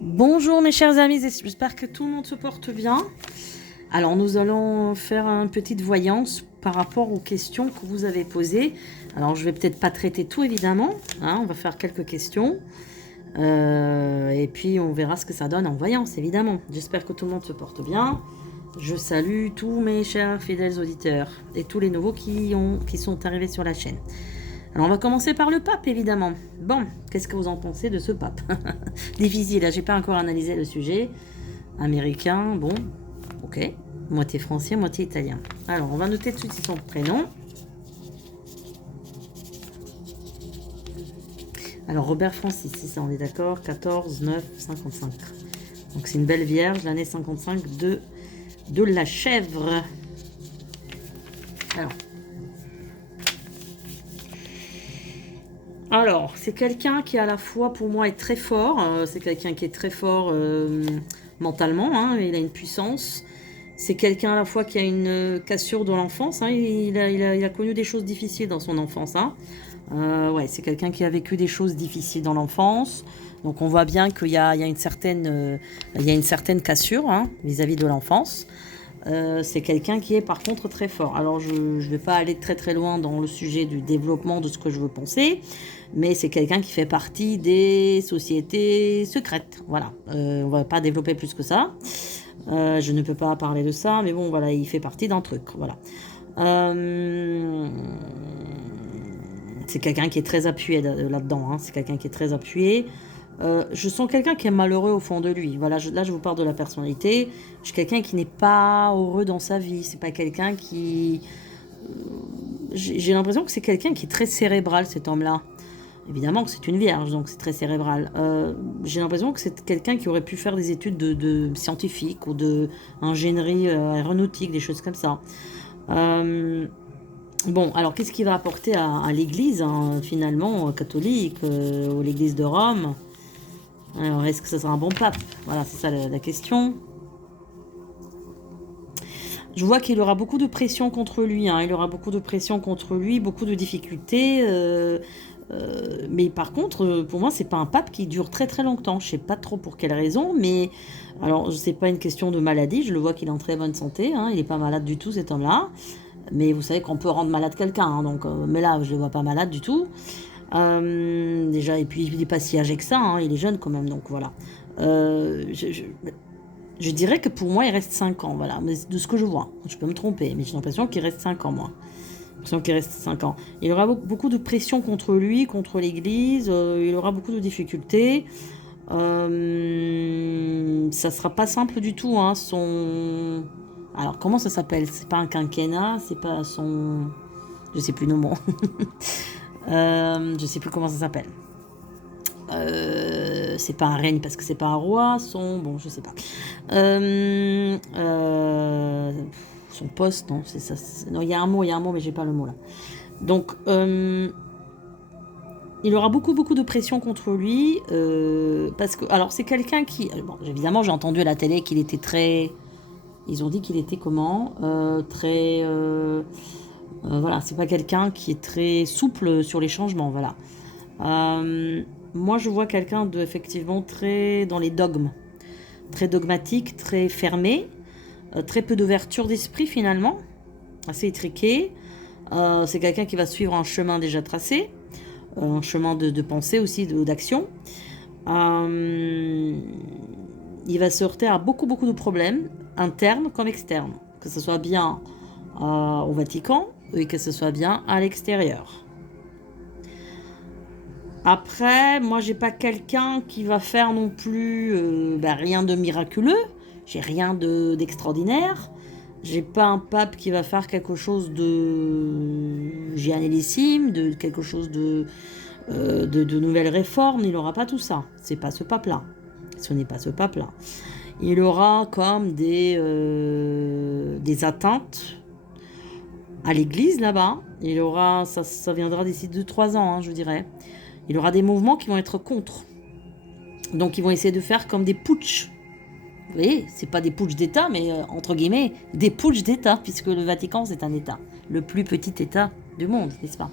Bonjour mes chers amis, j'espère que tout le monde se porte bien. Alors nous allons faire une petite voyance par rapport aux questions que vous avez posées. Alors je vais peut-être pas traiter tout évidemment, hein, on va faire quelques questions. Et puis on verra ce que ça donne en voyance évidemment. J'espère que tout le monde se porte bien. Je salue tous mes chers fidèles auditeurs et tous les nouveaux qui sont arrivés sur la chaîne. Alors on va commencer par le pape évidemment. Bon, qu'est-ce que vous en pensez de ce pape? Difficile, là j'ai pas encore analysé le sujet. Américain, bon, ok. Moitié français, moitié italien. Alors on va noter tout de suite son prénom. Alors Robert Francis, c'est ça, on est d'accord, 14, 9, 55. Donc c'est une belle vierge, l'année 55 de la chèvre. Alors, c'est quelqu'un qui à la fois pour moi est très fort, c'est quelqu'un qui est très fort mentalement, hein, il a une puissance. C'est quelqu'un à la fois qui a une cassure de l'enfance, hein, il a connu des choses difficiles dans son enfance. Hein. Ouais, c'est quelqu'un qui a vécu des choses difficiles dans l'enfance. Donc on voit bien qu'il y a une certaine cassure hein, vis-à-vis de l'enfance. C'est quelqu'un qui est par contre très fort. Alors je ne vais pas aller très très loin dans le sujet du développement de ce que je veux penser, mais c'est quelqu'un qui fait partie des sociétés secrètes. Voilà, on va pas développer plus que ça. Je ne peux pas parler de ça, mais bon voilà, il fait partie d'un truc. Voilà. C'est quelqu'un qui est très appuyé là-dedans. Hein. C'est quelqu'un qui est très appuyé. Je sens quelqu'un qui est malheureux au fond de lui. Voilà, là, je vous parle de la personnalité. Je suis quelqu'un qui n'est pas heureux dans sa vie. C'est pas quelqu'un qui... J'ai l'impression que c'est quelqu'un qui est très cérébral, cet homme-là. Évidemment que c'est une vierge, donc c'est très cérébral. J'ai l'impression que c'est quelqu'un qui aurait pu faire des études de scientifique ou d'ingénierie aéronautique, des choses comme ça. Bon, alors qu'est-ce qu'il va apporter à l'Église, hein, finalement, catholique, ou l'Église de Rome? Alors, est-ce que ça sera un bon pape? Voilà, c'est ça la question. Je vois qu'il aura beaucoup de pression contre lui. Hein. Il aura beaucoup de pression contre lui, beaucoup de difficultés. Mais par contre, pour moi, c'est pas un pape qui dure très très longtemps. Je sais pas trop pour quelle raison, mais alors c'est pas une question de maladie. Je le vois qu'il est en très bonne santé. Hein. Il est pas malade du tout, cet homme-là. Mais vous savez qu'on peut rendre malade quelqu'un. Hein. Donc, mais là, je le vois pas malade du tout. Déjà, et puis il n'est pas si âgé que ça, hein, il est jeune quand même, donc voilà. Je dirais que pour moi, il reste 5 ans, voilà, mais de ce que je vois. Je peux me tromper, mais j'ai l'impression qu'il reste 5 ans, moi. J'ai l'impression qu'il reste 5 ans. Il aura beaucoup de pression contre lui, contre l'Église, il aura beaucoup de difficultés. Ça sera pas simple du tout, hein, son... Alors, comment ça s'appelle? C'est pas un quinquennat, c'est pas son... Je sais plus le mot. Je sais plus comment ça s'appelle. C'est pas un règne parce que c'est pas un roi. Bon, je sais pas. Son poste, non, c'est ça. Non, il y a un mot, mais j'ai pas le mot là. Donc, il aura beaucoup de pression contre lui parce que, alors, c'est quelqu'un qui, bon, évidemment, j'ai entendu à la télé qu'il était très. Ils ont dit qu'il était comment très. Voilà, c'est pas quelqu'un qui est très souple sur les changements, voilà. Moi, je vois quelqu'un de effectivement très dans les dogmes, très dogmatique, très fermé, très peu d'ouverture d'esprit finalement, assez étriqué. C'est quelqu'un qui va suivre un chemin déjà tracé, un chemin de pensée aussi, d'action. Il va se heurter à beaucoup de problèmes, internes comme externes, que ce soit bien au Vatican et que ce soit bien à l'extérieur. Après, moi, j'ai pas quelqu'un qui va faire non plus rien de miraculeux. J'ai rien d'extraordinaire. J'ai pas un pape qui va faire quelque chose de génialissime, de quelque chose de nouvelles réformes. Il n'aura pas tout ça. C'est pas ce pape-là. Ce n'est pas ce pape-là. Il aura comme des atteintes à l'église là-bas. Il aura, ça viendra d'ici 2-3 ans, hein, je dirais. Il aura des mouvements qui vont être contre. Donc ils vont essayer de faire comme des putschs. Vous voyez, c'est pas des putschs d'État, mais entre guillemets, des putschs d'État, puisque le Vatican, c'est un État. Le plus petit État du monde, n'est-ce pas?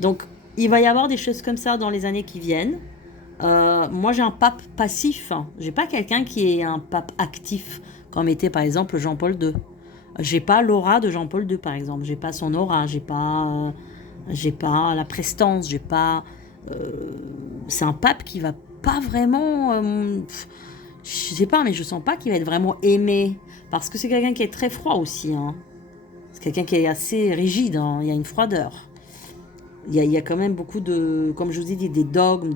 Donc, il va y avoir des choses comme ça dans les années qui viennent. Moi, j'ai un pape passif. J'ai pas quelqu'un qui est un pape actif, comme était par exemple Jean-Paul II. J'ai pas l'aura de Jean-Paul II, par exemple. J'ai pas son aura. J'ai pas la prestance. J'ai pas. euh, c'est un pape qui va pas vraiment. Je sais pas, mais je sens pas qu'il va être vraiment aimé, parce que c'est quelqu'un qui est très froid aussi. Hein. C'est quelqu'un qui est assez rigide. Hein. Il y a une froideur. Il y a quand même beaucoup de, comme je vous ai dit, des dogmes,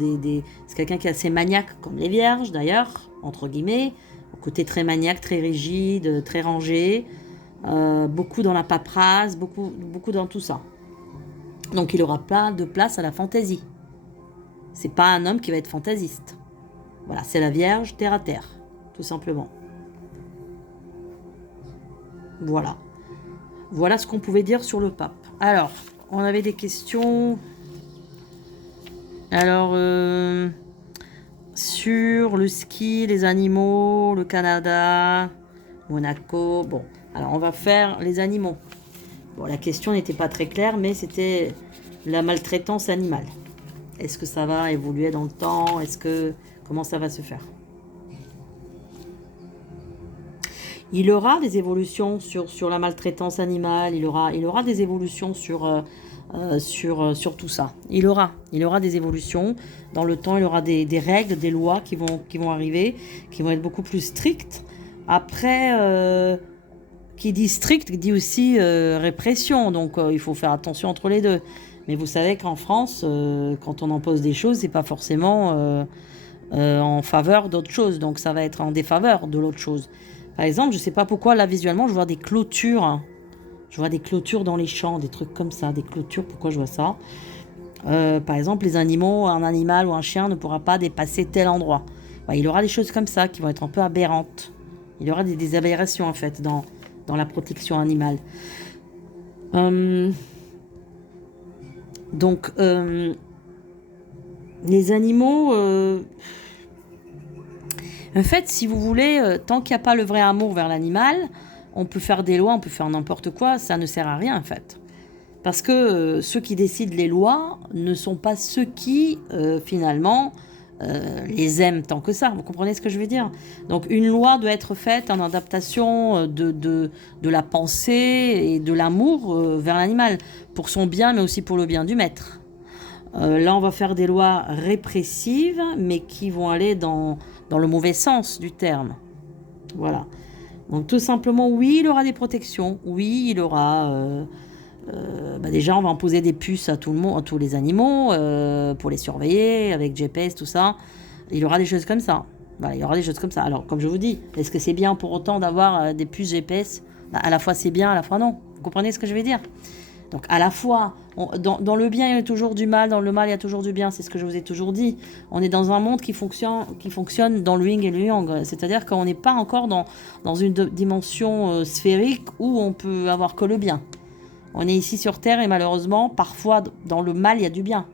c'est quelqu'un qui est assez maniaque, comme les vierges d'ailleurs, entre guillemets, au côté très maniaque, très rigide, très rangé, beaucoup dans la paperasse, beaucoup dans tout ça. Donc il n'aura pas de place à la fantaisie. C'est pas un homme qui va être fantaisiste. Voilà, c'est la vierge terre à terre, tout simplement. Voilà. Voilà ce qu'on pouvait dire sur le pape. Alors, on avait des questions. Alors, sur le ski, les animaux, le Canada, Monaco. Bon, alors on va faire les animaux. Bon, la question n'était pas très claire, mais c'était la maltraitance animale. Est-ce que ça va évoluer dans le temps? Comment ça va se faire? Il aura des évolutions sur la maltraitance animale, il aura des évolutions sur tout ça. Il aura des évolutions. Dans le temps, il aura des règles, des lois qui vont arriver, qui vont être beaucoup plus strictes. Après, qui dit strict, dit aussi répression. Donc, il faut faire attention entre les deux. Mais vous savez qu'en France, quand on impose des choses, c'est pas forcément en faveur d'autre chose. Donc, ça va être en défaveur de l'autre chose. Par exemple, je sais pas pourquoi, là, visuellement, je vois des clôtures. Hein. Je vois des clôtures dans les champs, des trucs comme ça, des clôtures. Pourquoi je vois ça? Par exemple, les animaux, un animal ou un chien ne pourra pas dépasser tel endroit. Ouais, il aura des choses comme ça qui vont être un peu aberrantes. Il y aura des aberrations, en fait, dans la protection animale. Donc, les animaux... En fait, si vous voulez, tant qu'il n'y a pas le vrai amour vers l'animal, on peut faire des lois, on peut faire n'importe quoi, ça ne sert à rien en fait. Parce que ceux qui décident les lois ne sont pas ceux qui, finalement, les aiment tant que ça. Vous comprenez ce que je veux dire? Donc une loi doit être faite en adaptation de la pensée et de l'amour vers l'animal, pour son bien, mais aussi pour le bien du maître. Là, on va faire des lois répressives, mais qui vont aller dans le mauvais sens du terme. Voilà. Donc tout simplement, oui, il aura des protections. Oui, il aura... déjà, on va imposer des puces à tout le monde, à tous les animaux, pour les surveiller, avec GPS, tout ça. Il aura des choses comme ça. Voilà, il y aura des choses comme ça. Alors, comme je vous dis, est-ce que c'est bien pour autant d'avoir des puces GPS? À la fois c'est bien, à la fois non. Vous comprenez ce que je veux dire? Donc à la fois, dans le bien il y a toujours du mal, dans le mal il y a toujours du bien, c'est ce que je vous ai toujours dit. On est dans un monde qui fonctionne dans le yin et le yang, c'est-à-dire qu'on n'est pas encore dans une dimension sphérique où on peut avoir que le bien. On est ici sur Terre et malheureusement, parfois dans le mal il y a du bien.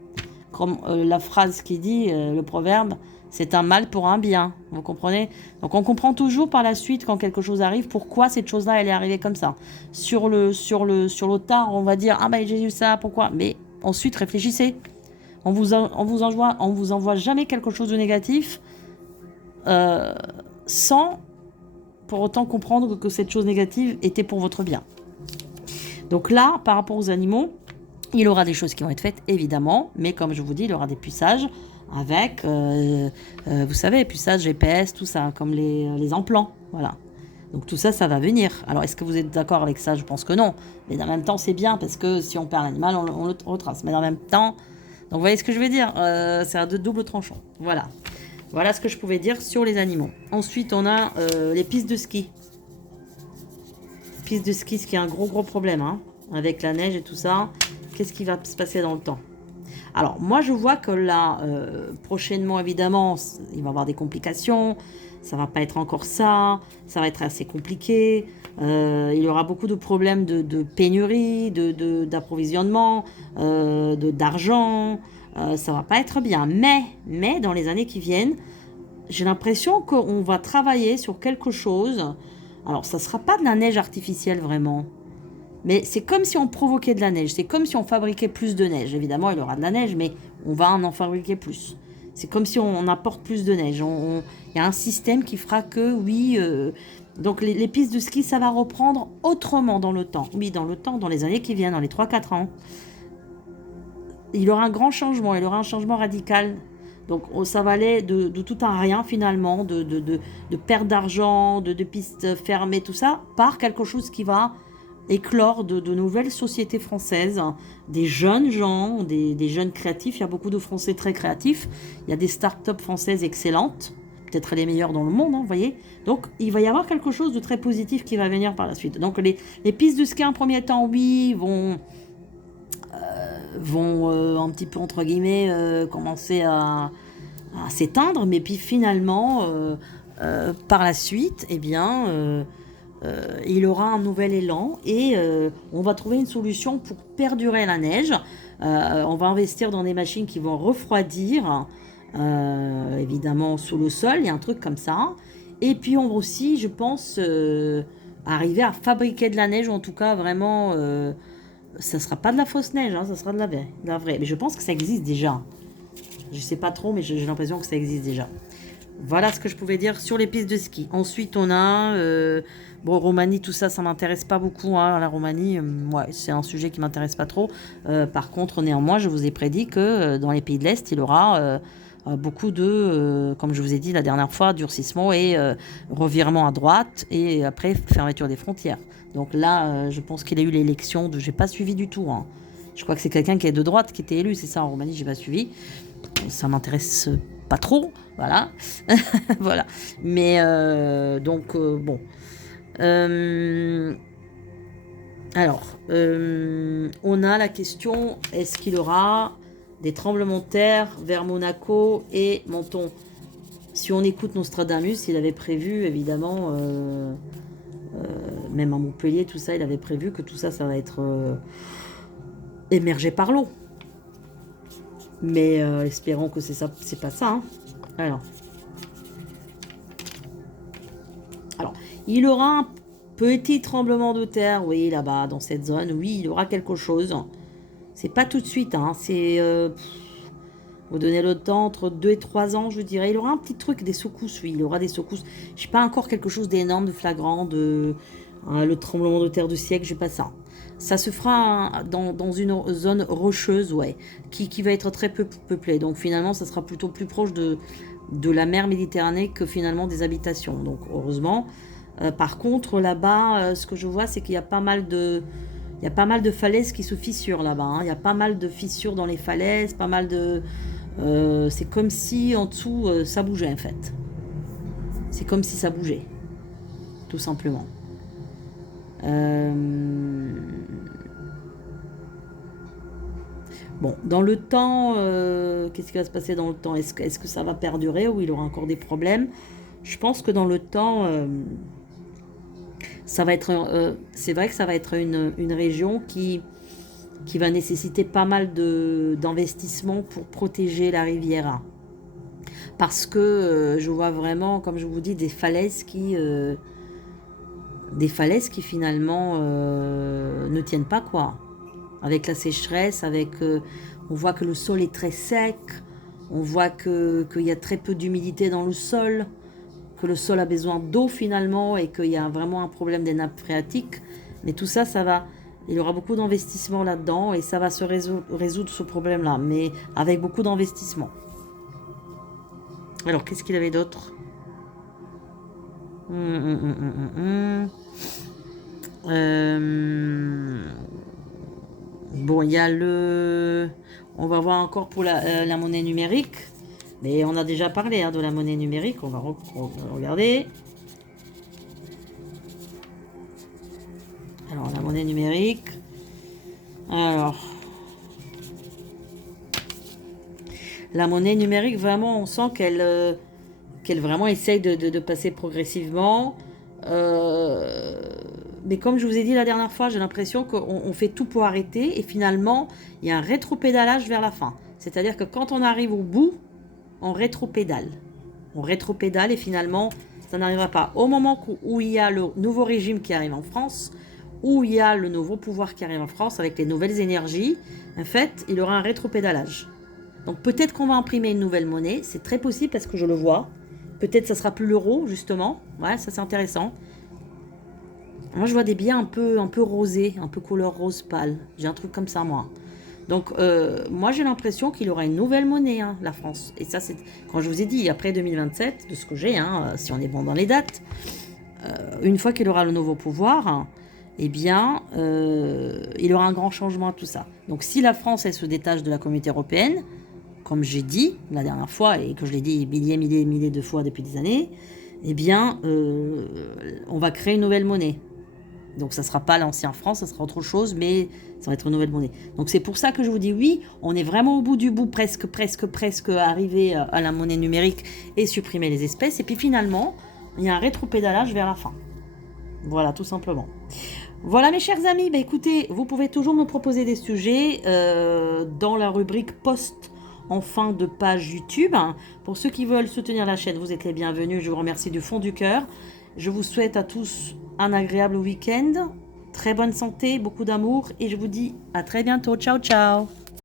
Comme la phrase qui dit, le proverbe, c'est un mal pour un bien, vous comprenez? Donc on comprend toujours par la suite quand quelque chose arrive pourquoi cette chose-là elle est arrivée comme ça. Sur le tard, on va dire ah ben j'ai eu ça, pourquoi? Mais ensuite réfléchissez. On vous envoie jamais quelque chose de négatif sans pour autant comprendre que cette chose négative était pour votre bien. Donc là, par rapport aux animaux, il aura des choses qui vont être faites évidemment, mais comme je vous dis, il aura des puçages avec, vous savez, puçage GPS, tout ça, comme les implants, voilà. Donc tout ça, ça va venir. Alors est-ce que vous êtes d'accord avec ça? Je pense que non. Mais en même temps, c'est bien parce que si on perd l'animal, on le retrace. Mais en même temps, donc vous voyez ce que je veux dire? C'est un double tranchant. Voilà. Voilà ce que je pouvais dire sur les animaux. Ensuite, on a les pistes de ski. Pistes de ski, ce qui est un gros problème, hein, avec la neige et tout ça. Qu'est-ce qui va se passer dans le temps? Alors, moi, je vois que là, prochainement, évidemment, il va y avoir des complications. Ça va pas être encore ça. Ça va être assez compliqué. Il y aura beaucoup de problèmes de pénurie, d'approvisionnement, d'argent. Ça va pas être bien. Mais, dans les années qui viennent, j'ai l'impression qu'on va travailler sur quelque chose. Alors, ça sera pas de la neige artificielle, vraiment. Mais c'est comme si on provoquait de la neige. C'est comme si on fabriquait plus de neige. Évidemment, il y aura de la neige, mais on va en fabriquer plus. C'est comme si on apporte plus de neige. Il y a un système qui fera que, oui, donc les pistes de ski, ça va reprendre autrement dans le temps. Oui, dans le temps, dans les années qui viennent, dans les 3 4 ans. Il aura un grand changement, il aura un changement radical. Donc ça va aller de tout un rien finalement, de perte d'argent, de pistes fermées, tout ça, par quelque chose qui va éclore de nouvelles sociétés françaises, des jeunes gens, des jeunes créatifs. Il y a beaucoup de Français très créatifs. Il y a des start-up françaises excellentes, peut-être les meilleures dans le monde, hein, vous voyez. Donc il va y avoir quelque chose de très positif qui va venir par la suite. Donc les pistes de ski en premier temps, oui, vont un petit peu entre guillemets commencer à s'éteindre, mais puis finalement par la suite, eh bien il aura un nouvel élan et on va trouver une solution pour perdurer la neige. On va investir dans des machines qui vont refroidir, évidemment sous le sol, il y a un truc comme ça. Et puis on va aussi, je pense, arriver à fabriquer de la neige, ou en tout cas vraiment, ça sera pas de la fausse neige, hein, ça sera de la vraie. Mais je pense que ça existe déjà. Je sais pas trop, mais j'ai l'impression que ça existe déjà. Voilà ce que je pouvais dire sur les pistes de ski. Ensuite, on a bon, Roumanie, tout ça, ça m'intéresse pas beaucoup. Hein, la Roumanie, ouais, c'est un sujet qui m'intéresse pas trop. Par contre, néanmoins, je vous ai prédit que dans les pays de l'Est, il y aura beaucoup de, comme je vous ai dit la dernière fois, durcissement et revirement à droite et après fermeture des frontières. Donc là, je pense qu'il a eu l'élection de... J'ai pas suivi du tout. Hein. Je crois que c'est quelqu'un qui est de droite qui était élu, c'est ça en Roumanie, j'ai pas suivi. Ça m'intéresse pas trop, voilà. Voilà. Mais donc, bon. Alors, on a la question, est-ce qu'il aura des tremblements de terre vers Monaco et Menton? Si on écoute Nostradamus, il avait prévu, évidemment, même à Montpellier, tout ça, il avait prévu que tout ça, ça va être émergé par l'eau. Mais espérons que c'est ça, c'est pas ça. Hein. Alors, il aura un petit tremblement de terre, oui, là-bas, dans cette zone. Oui, il aura quelque chose. C'est pas tout de suite, hein. C'est... vous donnez le temps, entre 2 et 3 ans, je dirais. Il aura un petit truc, des secousses, oui. Il aura des secousses. Je sais pas encore quelque chose d'énorme, de flagrant, le tremblement de terre du siècle, j'ai pas ça. Ça se fera dans une zone rocheuse, ouais, qui va être très peu peuplée. Donc finalement, ça sera plutôt plus proche de la mer Méditerranée que finalement des habitations. Donc heureusement. Par contre, là-bas, ce que je vois, c'est qu'il y a pas mal de... Il y a pas mal de falaises qui se fissurent là-bas. Hein. Il y a pas mal de fissures dans les falaises, pas mal de... c'est comme si en dessous, ça bougeait en fait. C'est comme si ça bougeait. Tout simplement. Bon, dans le temps, qu'est-ce qui va se passer dans le temps? Est-ce que ça va perdurer ou il aura encore des problèmes? Je pense que dans le temps, ça va être, c'est vrai que ça va être une région qui va nécessiter pas mal d'investissements pour protéger la Riviera. Parce que je vois vraiment, comme je vous dis, des falaises qui finalement ne tiennent pas, quoi. Avec la sécheresse, on voit que le sol est très sec, on voit qu'il y a très peu d'humidité dans le sol, que le sol a besoin d'eau finalement et qu'il y a vraiment un problème des nappes phréatiques. Mais tout ça, il y aura beaucoup d'investissements là-dedans et ça va se résoudre ce problème-là, mais avec beaucoup d'investissements. Alors, qu'est-ce qu'il avait d'autre? Bon, il y a on va voir encore pour la monnaie numérique. Mais on a déjà parlé hein, de la monnaie numérique. On va regarder. Alors, la monnaie numérique. Alors. La monnaie numérique, vraiment, on sent qu'elle vraiment essaye de passer progressivement. Mais comme je vous ai dit la dernière fois, j'ai l'impression qu'on fait tout pour arrêter. Et finalement, il y a un rétropédalage vers la fin. C'est-à-dire que quand on arrive au bout, on rétropédale. On rétropédale et finalement, ça n'arrivera pas. Au moment où il y a le nouveau régime qui arrive en France, où il y a le nouveau pouvoir qui arrive en France avec les nouvelles énergies, en fait, il y aura un rétropédalage. Donc peut-être qu'on va imprimer une nouvelle monnaie, c'est très possible parce que je le vois. Peut-être ça sera plus l'euro, justement. Ouais, ça c'est intéressant. Moi je vois des billets un peu rosés, un peu couleur rose pâle. J'ai un truc comme ça moi. Donc moi j'ai l'impression qu'il y aura une nouvelle monnaie, hein, la France. Et ça c'est, quand je vous ai dit, après 2027, de ce que j'ai, hein, si on est bon dans les dates, une fois qu'il aura le nouveau pouvoir, hein, eh bien, il aura un grand changement à tout ça. Donc si la France, elle se détache de la communauté européenne, comme j'ai dit la dernière fois, et que je l'ai dit milliers de fois depuis des années, eh bien, on va créer une nouvelle monnaie. Donc ça ne sera pas l'ancien franc, ça sera autre chose, mais ça va être une nouvelle monnaie. Donc c'est pour ça que je vous dis oui, on est vraiment au bout du bout, presque arrivé à la monnaie numérique et supprimer les espèces. Et puis finalement, il y a un rétropédalage vers la fin. Voilà, tout simplement. Voilà mes chers amis, bah écoutez, vous pouvez toujours me proposer des sujets dans la rubrique post en fin de page YouTube. Pour ceux qui veulent soutenir la chaîne, vous êtes les bienvenus, je vous remercie du fond du cœur. Je vous souhaite à tous un agréable week-end, très bonne santé, beaucoup d'amour et je vous dis à très bientôt. Ciao ciao.